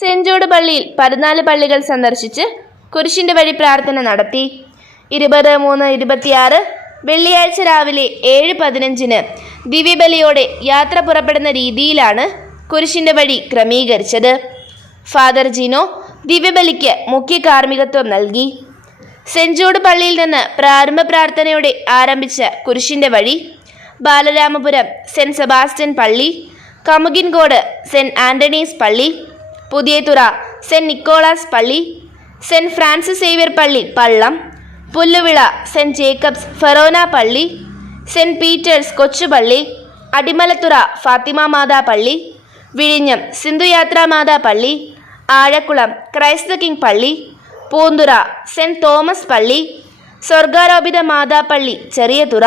Saint Jude പള്ളിയിൽ 14 പള്ളികൾ സന്ദർശിച്ച് കുരിശിന്റെ വഴി പ്രാർത്ഥന നടത്തി. 20-3-26 വെള്ളിയാഴ്ച രാവിലെ 7:15 ദിവ്യബലിയോടെ യാത്ര പുറപ്പെടുന്ന രീതിയിലാണ് കുരിശിന്റെ വഴി ക്രമീകരിച്ചത്. ഫാദർ ജിനോ ദിവ്യബലിക്ക് മുഖ്യ കാർമ്മികത്വം നൽകി. സെന്റ് ജൂഡ് പള്ളിയിൽ നിന്ന് പ്രാരംഭ പ്രാർത്ഥനയോടെ ആരംഭിച്ച കുരിശിന്റെ വഴി ബാലരാമപുരം സെന്റ് സെബാസ്റ്റ്യൻ പള്ളി, കമുകിൻകോട് സെന്റ് ആന്റണീസ് പള്ളി, പുതിയതുറ സെന്റ് നിക്കോളാസ് പള്ളി, സെന്റ് ഫ്രാൻസിസ് സേവ്യർ പള്ളി പള്ളം, പുല്ലുവിള സെന്റ് ജേക്കബ്സ് ഫെറോന പള്ളി, സെന്റ് പീറ്റേഴ്സ് കൊച്ചുപള്ളി, അടിമലത്തുറ ഫാത്തിമ മാതാ പള്ളി, വിഴിഞ്ഞം സിന്ധുയാത്രാ മാതാ പള്ളി, ആഴക്കുളം ക്രൈസ്ത കിങ് പള്ളി, പൂന്തുറ സെന്റ് തോമസ് പള്ളി, സ്വർഗാരോപിത മാതാ പള്ളി ചെറിയതുറ,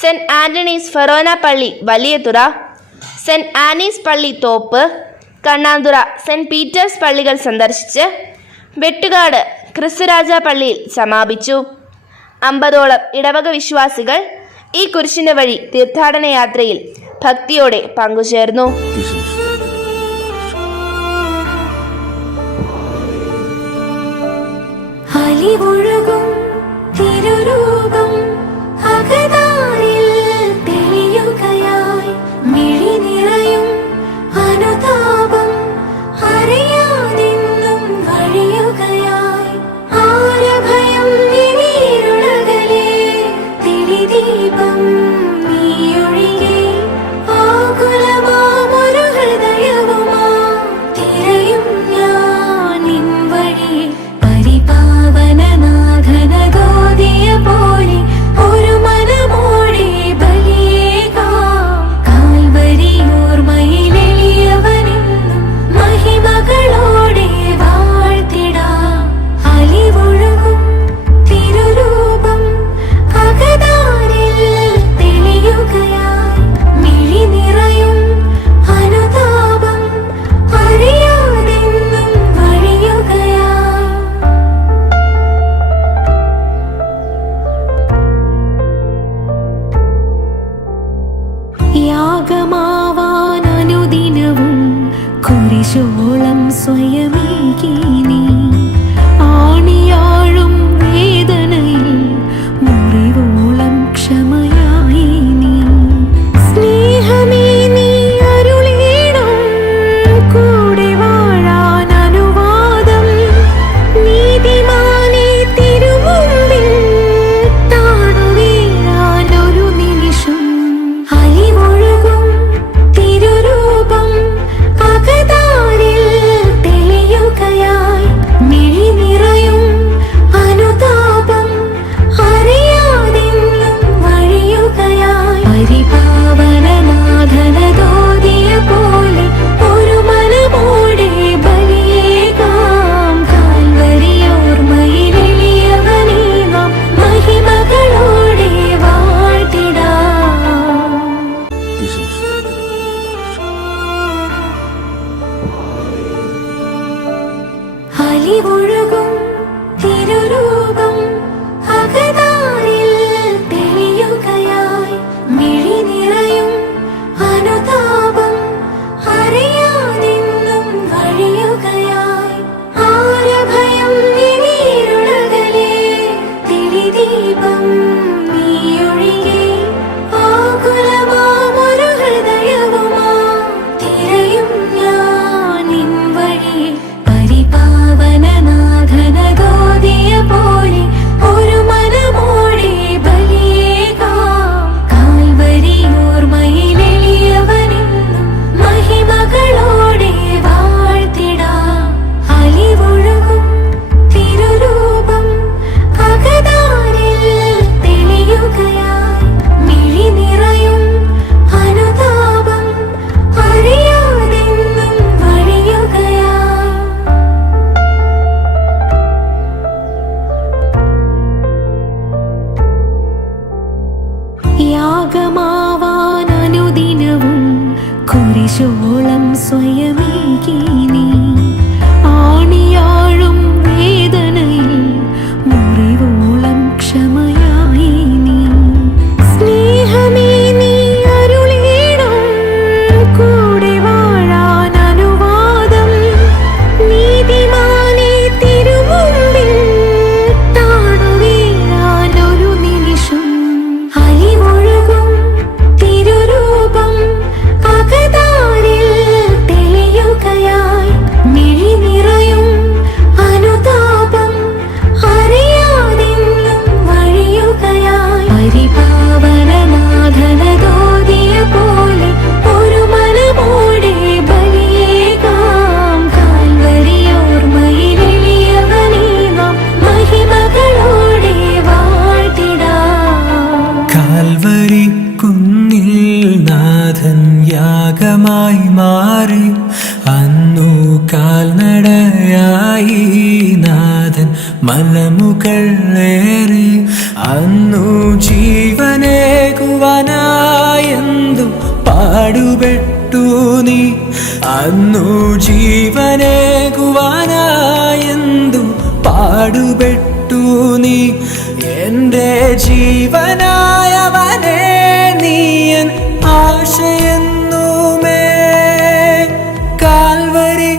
സെന്റ് ആന്റണീസ് ഫെറോന പള്ളി വലിയതുറ, സെന്റ് ആനീസ് പള്ളി തോപ്പ്, കണ്ണാന്തുറ സെന്റ് പീറ്റേഴ്സ് പള്ളികൾ സന്ദർശിച്ച് വെട്ടുകാട് ക്രിസ്തുരാജ പള്ളിയിൽ സമാപിച്ചു. 50ഓളം ഇടവക വിശ്വാസികൾ ഈ കുരിശിന്റെ വഴി തീർത്ഥാടന യാത്രയിൽ ഭക്തിയോടെ പങ്കുചേർന്നു. കുരിശോളം സ്വയമേകി നീ ആണിയാഴും വേദനയിൽ മുറിവോളം ക്ഷമയായി നീ സ്നേഹമേ നീ അരുളേണം കൂടെ വാഴാൻ അനുവാദം നീതിമാനെ തിരുമുമ്പിൽ താണുവീഴാൻ ഒരു നിമിഷം അലിവൊഴുകും തിരുരൂപം ഒഴുകും തിരുരൂപം അകതാരിൽ തെളിയുകയായി മിഴി നിറയും അനുതാപം അറിയാതെന്നും വഴിയുകയായി ആരഭയം ഇനിയിരുളകലേ തെളിദീപം നീയൊഴികെ ആകുലമാമൊരു ഹൃദയവുമാ തിരയും ഞാൻ നിൻ വഴിയെ പരിപാവനനാഥനഗോദിയ പോലെ ഒരു മനമോടെ ബലിയേകാം കാൽവരിയോർമ്മയിലെളിയവനെന്നും മഹിമകളോടെ വാഴ്ത്തിടാം അലിവൊഴുകും തിരുരൂപം അകതാരിൽ തെളിയുകയായി മിഴി നിറയും അനുതാപം അറിയാതെന്നും വഴിയുകയായി യാഗമാവാൻ അനുദിനവും കുരിശോളം സ്വയമേകി നീ ആണിയാഴും വേദനയിൽ മുറിവോളം ക്ഷമയായി നീ സ്നേഹമേ നീ അരുളേണം കൂടെ വാഴാൻ അനുവാദം യാഗമായി മാറി. അന്നു കാൽനടയായി നാഥൻ മലമുകളേറി. അന്നു ജീവനേകുവാനായെന്തു പാടുപെട്ടു നീ. അന്നു ജീവനേകുവാനായെന്തു പാടുപെട്ടു നീ. എൻ്റെ ജീവനായവനെ നീയൻ ആശയെന്നുമേ. കാൽവരി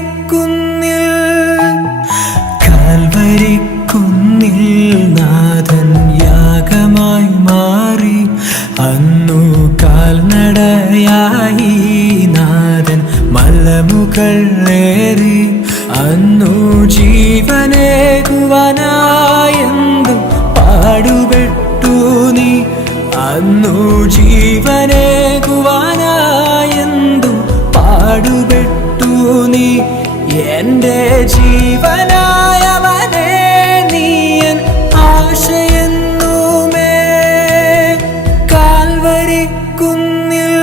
കുന്നിൽ നാഥൻ യാഗമായി മാറി. അന്നു കാൽനടയായി നാഥൻ മലമുകളേറി. അന്നു ജീവനേകുവാനായെന്തു പാടുപെട്ടു നീ. അന്നു ജീവനേകുവാനായെന്തു പാടുപെട്ടു നീ. എൻ്റെ ജീവനായവനെ നീയൻ ആശയെന്നുമേ. കാൽവരി കുന്നിൽ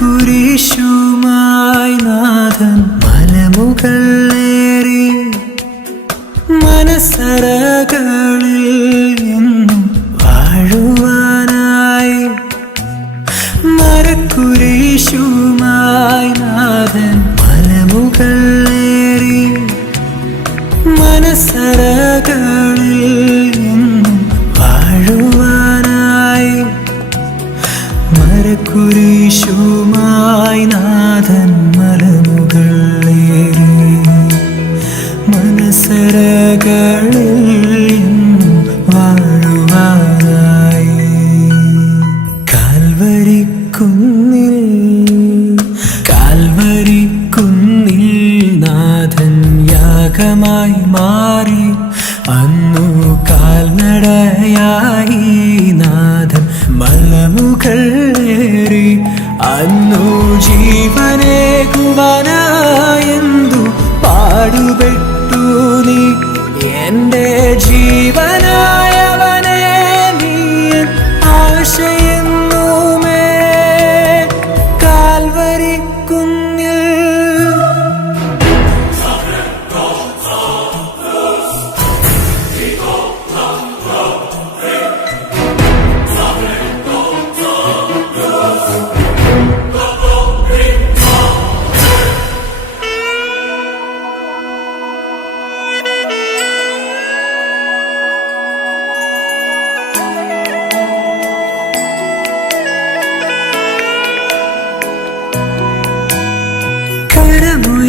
കുരിശുമായി നാഥൻ മലമുകളേറി. മനസ്സറകളിൽ എന്നും വാഴുവാനായി. മരക്കുരിശുമായി നാഥൻ മലമുകളേറി. മനസ്സറകളിൽ എന്നും വാഴുവാനായി. മരക്കുരിശുമായി നാഥൻ മലമുകളേറി. മനസ്സറകളിൽ വാഴുവാനായി. കാൽവരി കുന്നിൽ നാഥൻ യാഗമായി മാറി. അന്നു കാൽനടയായി നാഥൻ മലമുകളേറി. അന്നു ജീവനേകുവാനായെന്തു പാടുപെട്ടു നീ. എൻ്റെ ജീവനായവനെ നീയൻ ആശയെന്നുമേ. കാൽവരി കുന്നിൽ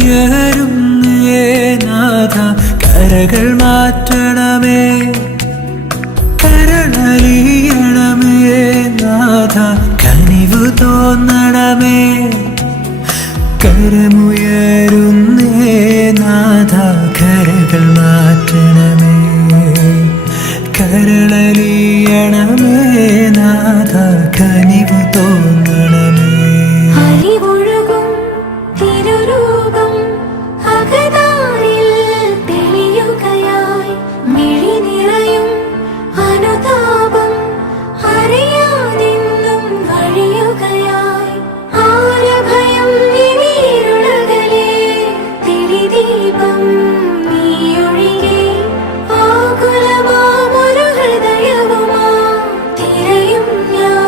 കരമുയരുന്നേ നാഥ കരകൾ മാറ്റണമേ. കരളലിയണമേ നാഥ കനിവു തോന്നണമേ. കരമുയരുന്നേ നാഥ കരകൾ മാറ്റണമേ. കരളലിയണമേ നാഥ കനിവു തോന്നണമേ. അറിവൊഴുകും തിരുരൂപം അകതാരിൽ തെളിയുകയായി. മിഴി നിറയും അനുതാപം അറിയാതെന്നും വഴിയുകയായി. ആരഭയം ഇനിയിരുളകലേ തിരിദീപം നീയൊഴികെ. ആകുലമാമൊരു ഹൃദയവുമാ തിരയും ഞാൻ.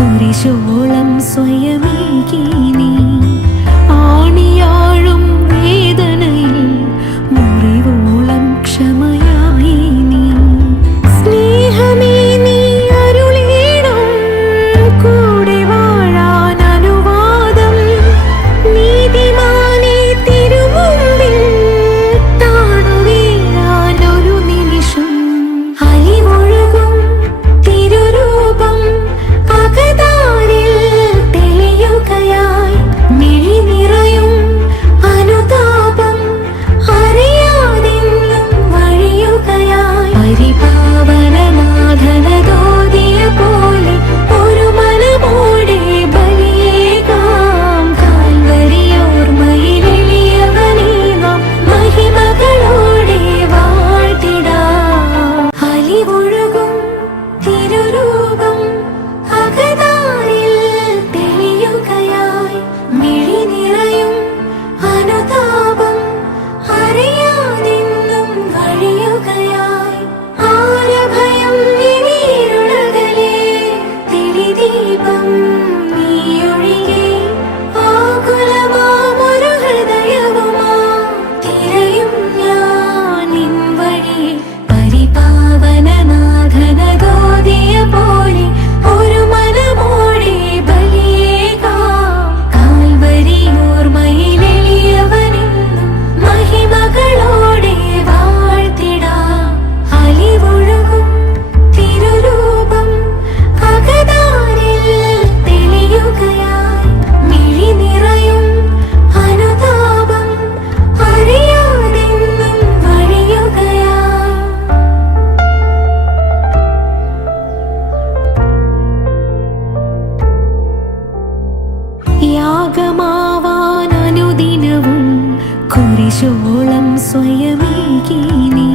കുരിശോളം സ്വയമേകി നീ ആണിയാഴും വേദനയിൽ മുറിവോളം ക്ഷമയായി നീ സ്നേഹമേ നീ അരുളിയിടും കൂടെ വാഴാൻ അനുവാദം നീതിമാനെ തിരുമുമ്പിൽ താണു വീഴാൻ ഒരു നിമിഷം അലിവൊഴുകും തിരുരൂപം അകതാരിൽ തെളിയുകയായി മിഴി നിറയും അനുതാപം അറിയാതെന്നും വഴിയുകയായി പരിപാവനനാഥനതോതിയ പോലെ ഒരു മനമോടെ ബലിയേകാം കാൽവരിയോർമ്മയിലെളിയവനെ നാം മഹിമകളോടെ വാഴ്ത്തിടാം അലിവൊഴുകും തിരുരൂപം അകതാരിൽ തെളിയുകയായി മിഴി നിറയും അനുതാപം അറിയാതെന്നും വഴിയുകയായി ആരഭയം ഇനിയിരുളകലേ തിരിദീപം നീയൊഴികെ ആകുലമാമൊരു ഹൃദയവുമാ തിരയും ഞാൻ നിൻ വഴിയെ പരിപാവനനാഥനതോതിയ പോലെ ഒരു മനമോടെ ബലിയേകാം കാൽവരിയോർമ്മയിലെളിയവനെന്നും മഹിമകളോടെ വാഴ്ത്തിടാം അലിവൊഴുകും തിരുരൂപം അകതാരിൽ തെളിയുകയായി മിഴി നിറയും അനുതാപം അറിയാതെന്നും വഴിയുകയായി യാഗമാവാൻ അനുദിനവും കുരിശോളം സ്വയമേകി നീ